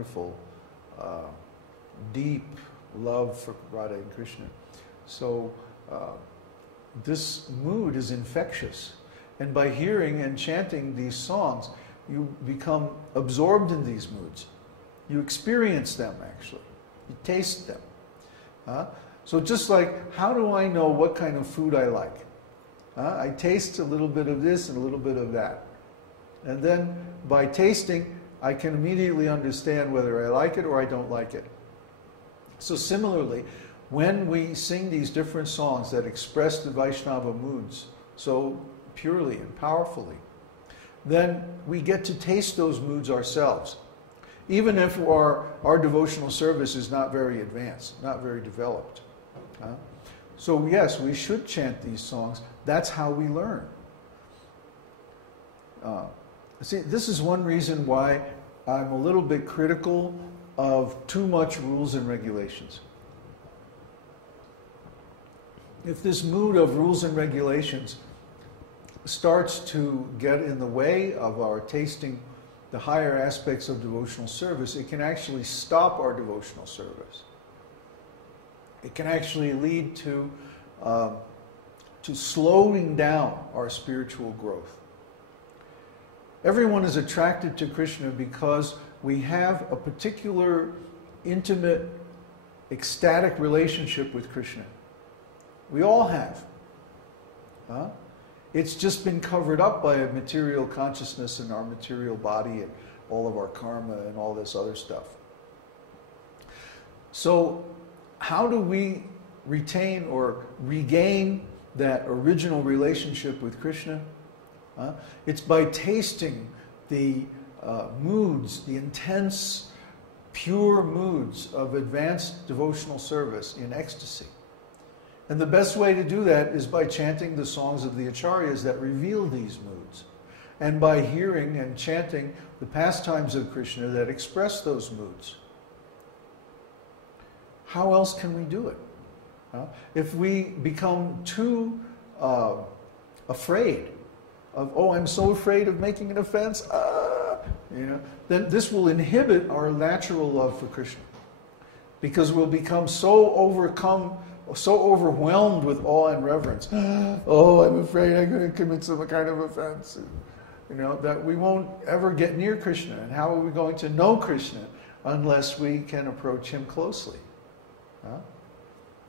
wonderful, deep love for Radha and Krishna. So this mood is infectious. And by hearing and chanting these songs, you become absorbed in these moods. You experience them, actually. You taste them. So just like, how do I know what kind of food I like? I taste a little bit of this and a little bit of that. And then by tasting, I can immediately understand whether I like it or I don't like it. So similarly, when we sing these different songs that express the Vaishnava moods so purely and powerfully, then we get to taste those moods ourselves, even if our devotional service is not very advanced, not very developed. So yes, we should chant these songs. That's how we learn. See, this is one reason why I'm a little bit critical of too much rules and regulations. If this mood of rules and regulations starts to get in the way of our tasting the higher aspects of devotional service, it can actually stop our devotional service. It can actually lead to slowing down our spiritual growth. Everyone is attracted to Krishna because we have a particular intimate, ecstatic relationship with Krishna. We all have. It's just been covered up by a material consciousness and our material body and all of our karma and all this other stuff. So how do we retain or regain that original relationship with Krishna? It's by tasting the moods, the intense, pure moods of advanced devotional service in ecstasy. And the best way to do that is by chanting the songs of the acharyas that reveal these moods, and by hearing and chanting the pastimes of Krishna that express those moods. How else can we do it? If we become too afraid of, oh, I'm so afraid of making an offense, then this will inhibit our natural love for Krishna, because we'll become so overwhelmed with awe and reverence. Oh, I'm afraid I'm going to commit some kind of offense. That we won't ever get near Krishna. And how are we going to know Krishna unless we can approach him closely?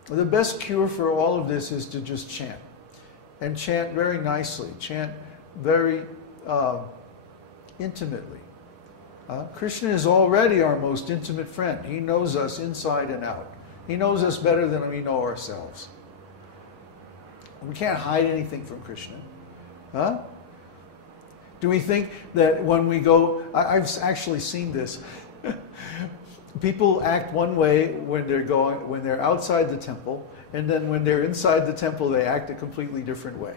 The best cure for all of this is to just chant. And chant very nicely. Chant very intimately. Krishna is already our most intimate friend. He knows us inside and out. He knows us better than we know ourselves. We can't hide anything from Krishna. Do we think that when we go... I've actually seen this. People act one way when they're outside the temple, and then when they're inside the temple, they act a completely different way.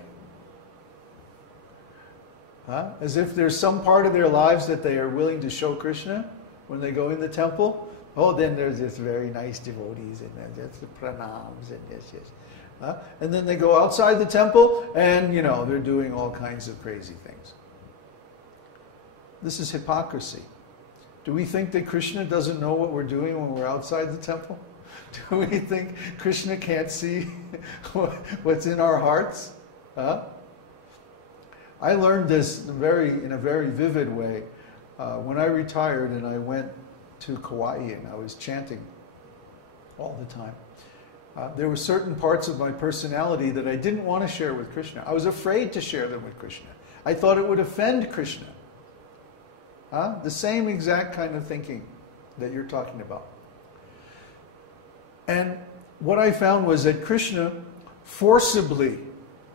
As if there's some part of their lives that they are willing to show Krishna when they go in the temple. Oh, then there's this very nice devotees, and then there's the pranams, and this. And then they go outside the temple, and they're doing all kinds of crazy things. This is hypocrisy. Do we think that Krishna doesn't know what we're doing when we're outside the temple? Do we think Krishna can't see what's in our hearts? I learned this in a very vivid way when I retired and I went to Kauai and I was chanting all the time. There were certain parts of my personality that I didn't want to share with Krishna. I was afraid to share them with Krishna. I thought it would offend Krishna. The same exact kind of thinking that you're talking about. And what I found was that Krishna forcibly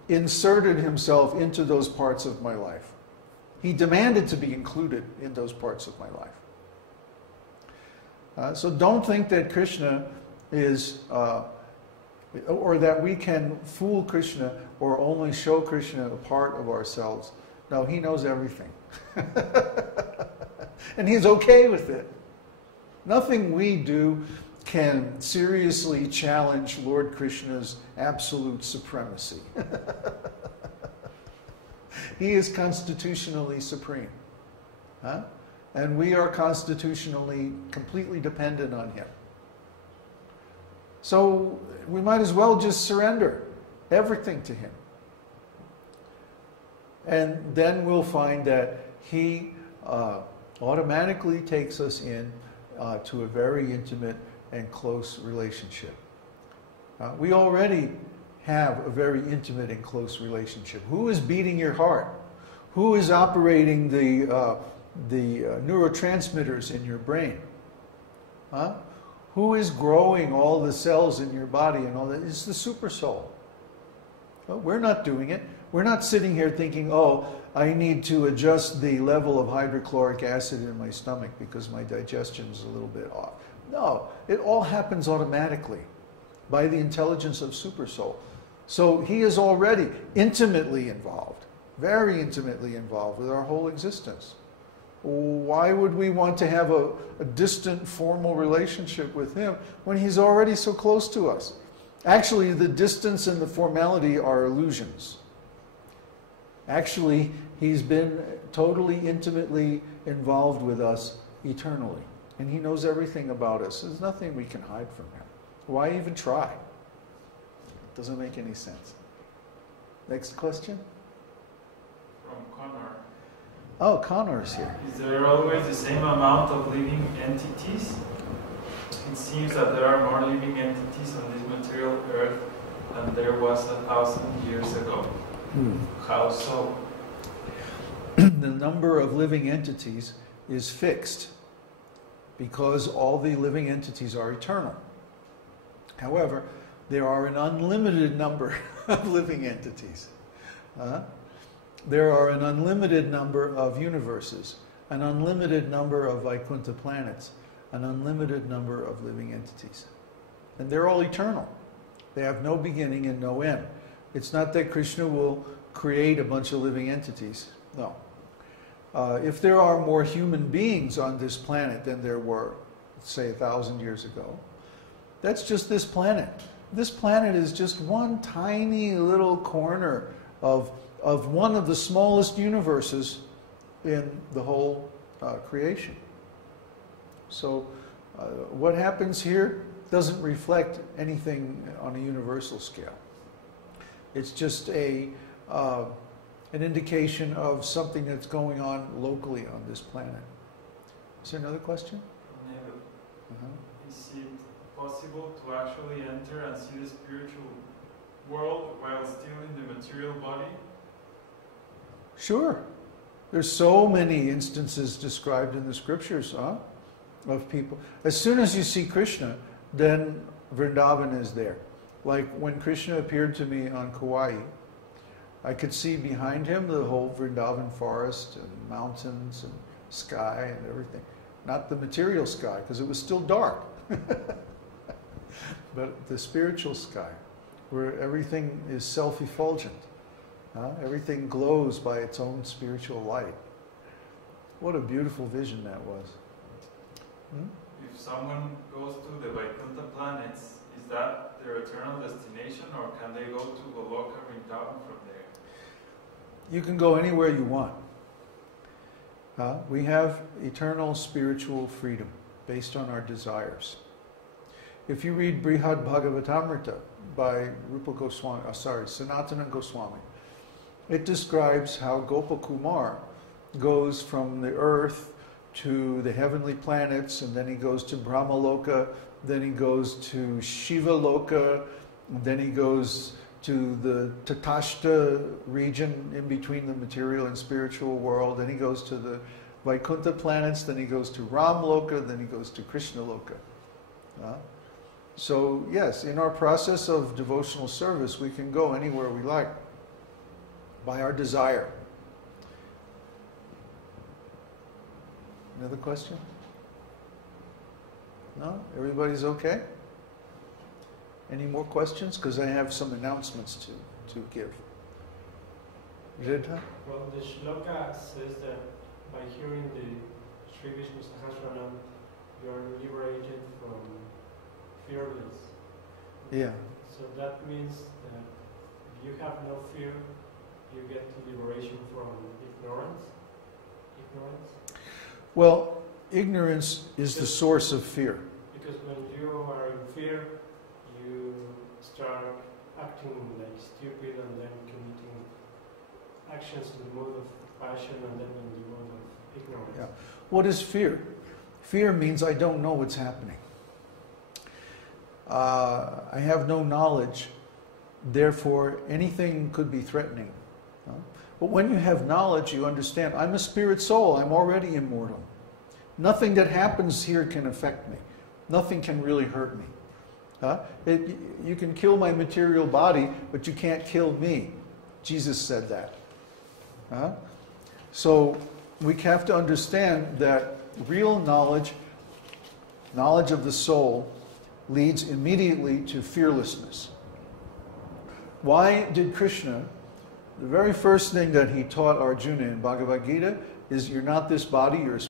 inserted himself into those parts of my life. He demanded to be included in those parts of my life. So don't think that Krishna is, or that we can fool Krishna or only show Krishna a part of ourselves. No, he knows everything. And he's okay with it. Nothing we do can seriously challenge Lord Krishna's absolute supremacy. He is constitutionally supreme. And And we are constitutionally completely dependent on him. So we might as well just surrender everything to him. And then we'll find that he automatically takes us in to a very intimate and close relationship. We already have a very intimate and close relationship. Who is beating your heart? Who is operating the neurotransmitters in your brain? Who is growing all the cells in your body and all that? It's the super soul. Well, we're not doing it. We're not sitting here thinking, oh, I need to adjust the level of hydrochloric acid in my stomach because my digestion is a little bit off. No, it all happens automatically by the intelligence of super soul. So he is already intimately involved, very intimately involved with our whole existence. Why would we want to have a distant, formal relationship with him when he's already so close to us? Actually, the distance and the formality are illusions. Actually, he's been totally, intimately involved with us eternally. And he knows everything about us. There's nothing we can hide from him. Why even try? It doesn't make any sense. Next question? From Connor. Oh, Connor's here. Is there always the same amount of living entities? It seems that there are more living entities on this material earth than there was 1,000 years ago. How so? The number of living entities is fixed because all the living entities are eternal. However, there are an unlimited number of living entities. There are an unlimited number of universes, an unlimited number of Vaikuntha planets, an unlimited number of living entities. And they're all eternal. They have no beginning and no end. It's not that Krishna will create a bunch of living entities. No. If there are more human beings on this planet than there were, say, 1,000 years ago, that's just this planet. This planet is just one tiny little corner of one of the smallest universes in the whole creation. So what happens here doesn't reflect anything on a universal scale. It's just an indication of something that's going on locally on this planet. Is there another question? Is it possible to actually enter and see the spiritual world while still in the material body? Sure. There's so many instances described in the scriptures of people. As soon as you see Krishna, then Vrindavan is there. Like when Krishna appeared to me on Kauai, I could see behind him the whole Vrindavan forest and mountains and sky and everything. Not the material sky, because it was still dark. But the spiritual sky, where everything is self-effulgent. Everything glows by its own spiritual light. What a beautiful vision that was. If someone goes to the Vaikuntha planets, is that their eternal destination, or can they go to Goloka Vrindavan from there? You can go anywhere you want. We have eternal spiritual freedom based on our desires. If you read Brihad Bhagavatamrita by Sanatana Goswami, it describes how Gopakumar goes from the earth to the heavenly planets, and then he goes to Brahmaloka, then he goes to Shiva Loka, and then he goes to the Tatashta region in between the material and spiritual world, then he goes to the Vaikuntha planets, then he goes to Ram Loka, then he goes to Krishna Loka. So yes, in our process of devotional service, we can go anywhere we like by our desire. Another question? No? Everybody's okay? Any more questions? Because I have some announcements to give. Ridha? Well, the shloka says that by hearing the Śrī Viṣṇusahasranāma, you are liberated from fearless. Yeah. So that means that if you have no fear, you get to liberation from ignorance. Well, ignorance is the source of fear. Because when you are in fear, you start acting like stupid and then committing actions in the mode of passion and then in the mode of ignorance. Yeah. What is fear? Fear means I don't know what's happening. I have no knowledge, therefore anything could be threatening. But when you have knowledge, you understand, I'm a spirit soul, I'm already immortal. Nothing that happens here can affect me. Nothing can really hurt me. You can kill my material body, but you can't kill me. Jesus said that. So we have to understand that real knowledge, knowledge of the soul, leads immediately to fearlessness. Why did Krishna, the very first thing that he taught Arjuna in Bhagavad Gita is, you're not this body, you're a